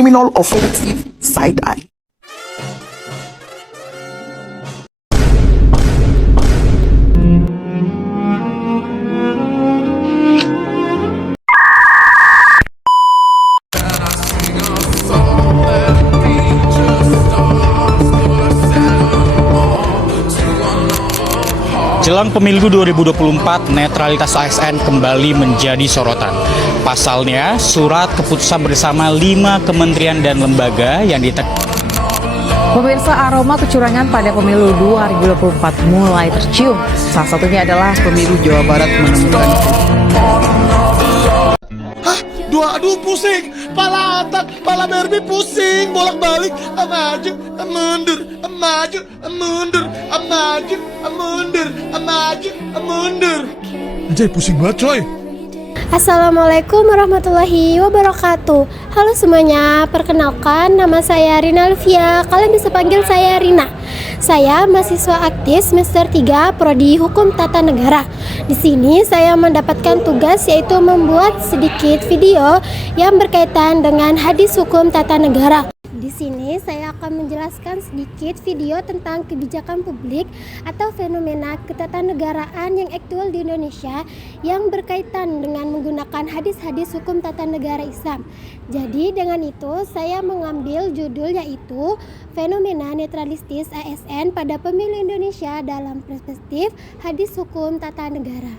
criminal offensive side eye. Jelang pemilu 2024, netralitas ASN kembali menjadi sorotan. Pasalnya, surat keputusan bersama 5 kementerian dan lembaga yang Pemirsa, aroma kecurangan pada pemilu 2024 mulai tercium. Salah satunya adalah pemilu Jawa Barat menemukan Aduh pusing, pala otak, pala Barbie pusing, bolak-balik, maju, mundur, maju, mundur, maju, mundur, maju, mundur. Anjay pusing banget coy. Assalamualaikum warahmatullahi wabarakatuh. Halo semuanya, perkenalkan nama saya Rina Alfia. Kalian bisa panggil saya Rina. Saya mahasiswa aktif semester 3 Prodi Hukum Tata Negara. Di sini saya mendapatkan tugas yaitu membuat sedikit video yang berkaitan dengan hadis hukum tata negara. Di sini saya akan menjelaskan sedikit video tentang kebijakan publik atau fenomena ketatanegaraan yang aktual di Indonesia yang berkaitan dengan menggunakan hadis-hadis hukum tata negara Islam. Jadi dengan itu saya mengambil judul yaitu fenomena netralistis ASN pada pemilu Indonesia dalam perspektif hadis hukum tata negara.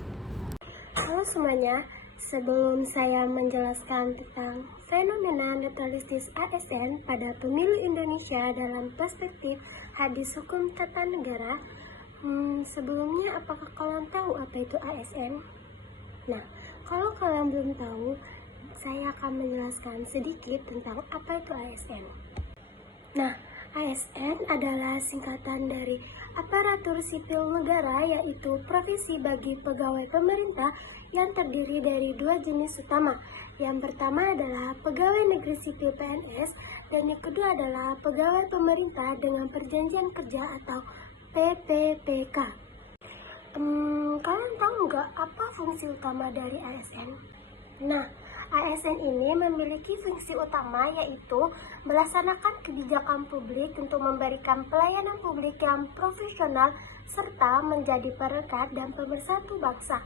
Halo semuanya. Sebelum saya menjelaskan tentang fenomena netralistis ASN pada pemilu Indonesia dalam perspektif hadis hukum tata negara, sebelumnya apakah kalian tahu apa itu ASN? Nah, kalau kalian belum tahu, saya akan menjelaskan sedikit tentang apa itu ASN. Nah, ASN adalah singkatan dari aparatur sipil negara, yaitu profesi bagi pegawai pemerintah yang terdiri dari 2 jenis utama. Yang pertama adalah pegawai negeri sipil PNS dan yang kedua adalah pegawai pemerintah dengan perjanjian kerja atau PPPK. Kalian tahu nggak apa fungsi utama dari ASN? Nah, ASN ini memiliki fungsi utama yaitu melaksanakan kebijakan publik untuk memberikan pelayanan publik yang profesional serta menjadi perekat dan pemersatu bangsa.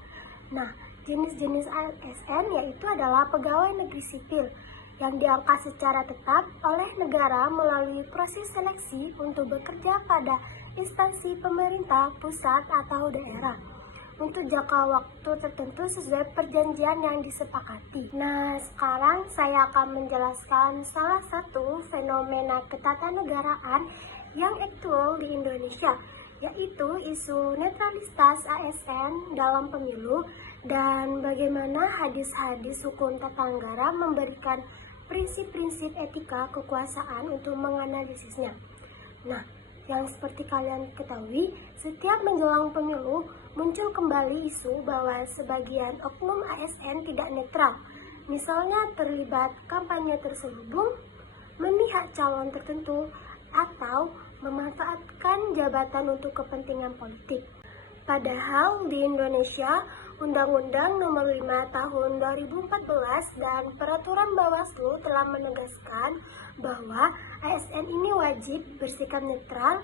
Nah, jenis-jenis ASN yaitu adalah pegawai negeri sipil yang diangkat secara tetap oleh negara melalui proses seleksi untuk bekerja pada instansi pemerintah pusat atau daerah untuk jangka waktu tertentu sesuai perjanjian yang disepakati. Nah, sekarang saya akan menjelaskan salah satu fenomena ketatanegaraan yang aktual di Indonesia, yaitu isu netralitas ASN dalam pemilu dan bagaimana hadis-hadis hukum tata negara memberikan prinsip-prinsip etika kekuasaan untuk menganalisisnya. Nah, yang seperti kalian ketahui, setiap menjelang pemilu muncul kembali isu bahwa sebagian oknum ASN tidak netral, misalnya terlibat kampanye terselubung, memihak calon tertentu, atau memanfaatkan jabatan untuk kepentingan politik. Padahal di Indonesia, Undang-Undang Nomor 5 Tahun 2014 dan Peraturan Bawaslu telah menegaskan bahwa ASN ini wajib bersikap netral,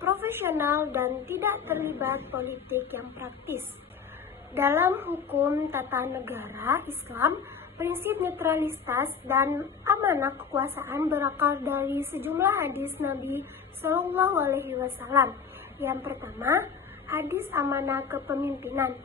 profesional, dan tidak terlibat politik yang praktis. Dalam hukum tata negara Islam, prinsip netralitas dan amanah kekuasaan berakar dari sejumlah hadis Nabi Shallallahu Alaihi Wasallam. Yang pertama, hadis amanah kepemimpinan.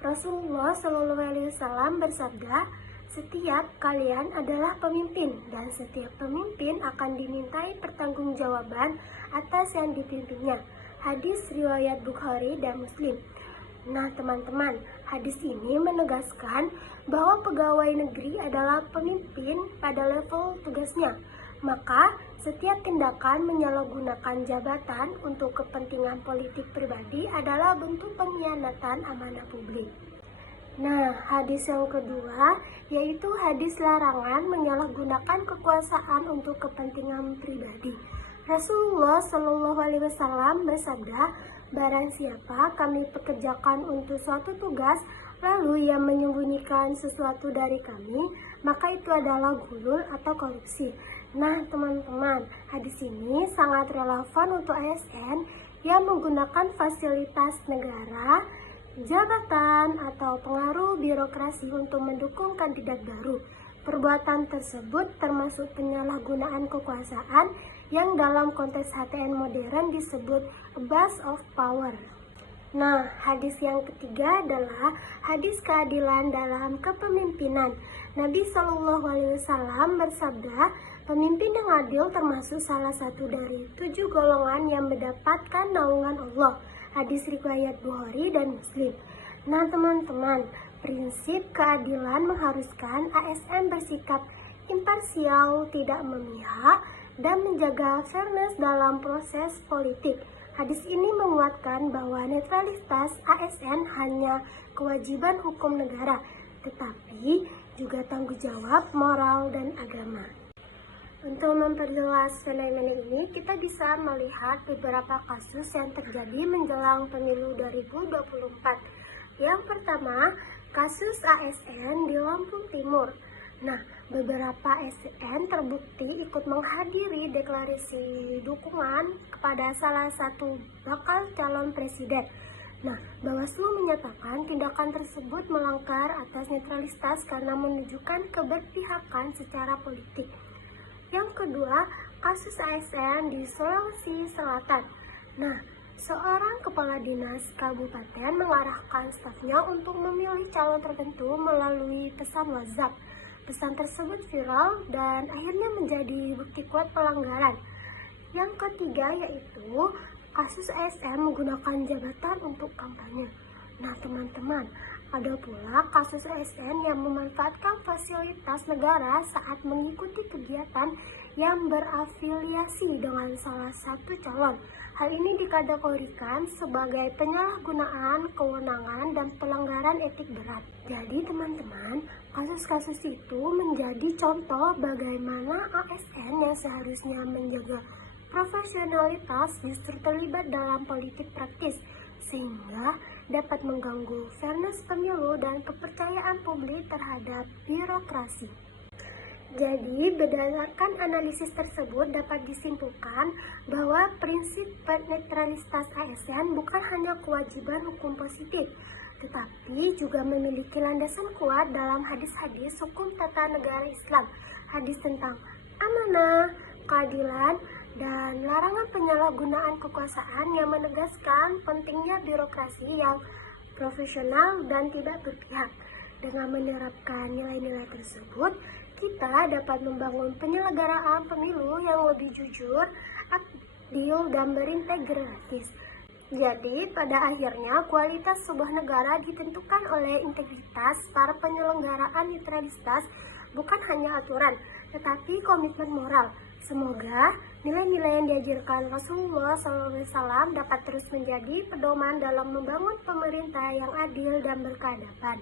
Rasulullah Shallallahu Alaihi Wasallam bersabda, "Setiap kalian adalah pemimpin dan setiap pemimpin akan dimintai pertanggungjawaban atas yang dipimpinnya." Hadis riwayat Bukhari dan Muslim. Nah teman-teman, hadis ini menegaskan bahwa pegawai negeri adalah pemimpin pada level tugasnya. Maka setiap tindakan menyalahgunakan jabatan untuk kepentingan politik pribadi adalah bentuk pengkhianatan amanah publik. Nah, hadis yang kedua yaitu hadis larangan menyalahgunakan kekuasaan untuk kepentingan pribadi. Rasulullah Shallallahu Alaihi Wasallam bersabda, "Barang siapa kami pekerjakan untuk suatu tugas, lalu ia menyembunyikan sesuatu dari kami, maka itu adalah gulul atau korupsi." Nah teman-teman, hadis ini sangat relevan untuk ASN yang menggunakan fasilitas negara, jabatan, atau pengaruh birokrasi untuk mendukung kandidat baru. Perbuatan tersebut termasuk penyalahgunaan kekuasaan yang dalam konteks HTN modern disebut abuse of power. Nah, hadis yang ketiga adalah hadis keadilan dalam kepemimpinan. Nabi Shallallahu Alaihi Wasallam bersabda, pemimpin yang adil termasuk salah satu dari 7 golongan yang mendapatkan naungan Allah. Hadis riwayat Bukhari dan Muslim. Nah teman-teman, prinsip keadilan mengharuskan ASN bersikap imparsial, tidak memihak, dan menjaga fairness dalam proses politik. Hadis ini menguatkan bahwa netralitas ASN hanya kewajiban hukum negara, tetapi juga tanggung jawab moral dan agama. Untuk memperjelas fenomena ini, kita bisa melihat beberapa kasus yang terjadi menjelang pemilu 2024. Yang pertama, kasus ASN di Lampung Timur. Nah, beberapa ASN terbukti ikut menghadiri deklarasi dukungan kepada salah satu bakal calon presiden. Nah, Bawaslu menyatakan tindakan tersebut melanggar atas netralitas karena menunjukkan keberpihakan secara politik. Yang kedua, kasus ASN di Sulawesi Selatan. Nah, seorang kepala dinas kabupaten mengarahkan stafnya untuk memilih calon tertentu melalui pesan WhatsApp. Pesan tersebut viral dan akhirnya menjadi bukti kuat pelanggaran. Yang ketiga yaitu kasus ASN menggunakan jabatan untuk kampanye. Nah teman-teman, ada pula kasus ASN yang memanfaatkan fasilitas negara saat mengikuti kegiatan yang berafiliasi dengan salah satu calon. Hal ini dikategorikan sebagai penyalahgunaan kewenangan dan pelanggaran etik berat. Jadi teman-teman, kasus-kasus itu menjadi contoh bagaimana ASN yang seharusnya menjaga profesionalitas justru terlibat dalam politik praktis, sehingga dapat mengganggu fairness pemilu dan kepercayaan publik terhadap birokrasi. Jadi, berdasarkan analisis tersebut dapat disimpulkan bahwa prinsip netralitas ASN bukan hanya kewajiban hukum positif, tetapi juga memiliki landasan kuat dalam hadis-hadis hukum tata negara Islam, hadis tentang amanah, keadilan, dan larangan penyalahgunaan kekuasaan yang menegaskan pentingnya birokrasi yang profesional dan tidak berpihak. Dengan menerapkan nilai-nilai tersebut, kita dapat membangun penyelenggaraan pemilu yang lebih jujur, adil, dan berintegritas. Jadi, pada akhirnya kualitas sebuah negara ditentukan oleh integritas para penyelenggaraan netralitas, bukan hanya aturan, tetapi komitmen moral. Semoga nilai-nilai yang diajarkan Rasulullah SAW dapat terus menjadi pedoman dalam membangun pemerintah yang adil dan berkeadaban.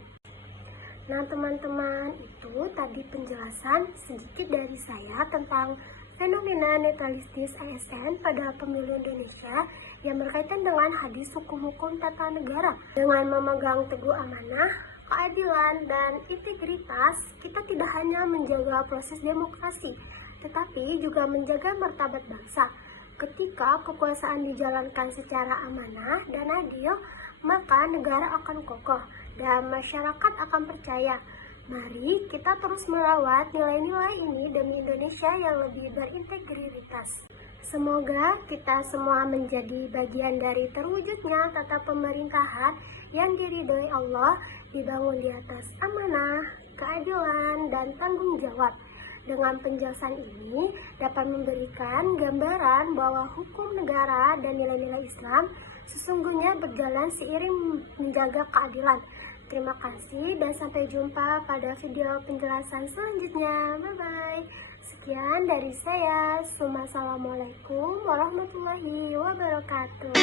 Nah teman-teman, itu tadi penjelasan sedikit dari saya tentang fenomena netralitas ASN pada pemilu Indonesia yang berkaitan dengan hadis hukum-hukum tata negara. Dengan memegang teguh amanah, keadilan, dan integritas, kita tidak hanya menjaga proses demokrasi, tetapi juga menjaga martabat bangsa. Ketika kekuasaan dijalankan secara amanah dan adil, maka negara akan kokoh dan masyarakat akan percaya. Mari kita terus merawat nilai-nilai ini demi Indonesia yang lebih berintegritas. Semoga kita semua menjadi bagian dari terwujudnya tata pemerintahan yang diridhoi Allah, dibangun di atas amanah, keadilan, dan tanggung jawab. Dengan penjelasan ini dapat memberikan gambaran bahwa hukum negara dan nilai-nilai Islam sesungguhnya berjalan seiring menjaga keadilan. Terima kasih dan sampai jumpa pada video penjelasan selanjutnya. Bye-bye. Sekian dari saya. Wassalamualaikum warahmatullahi wabarakatuh.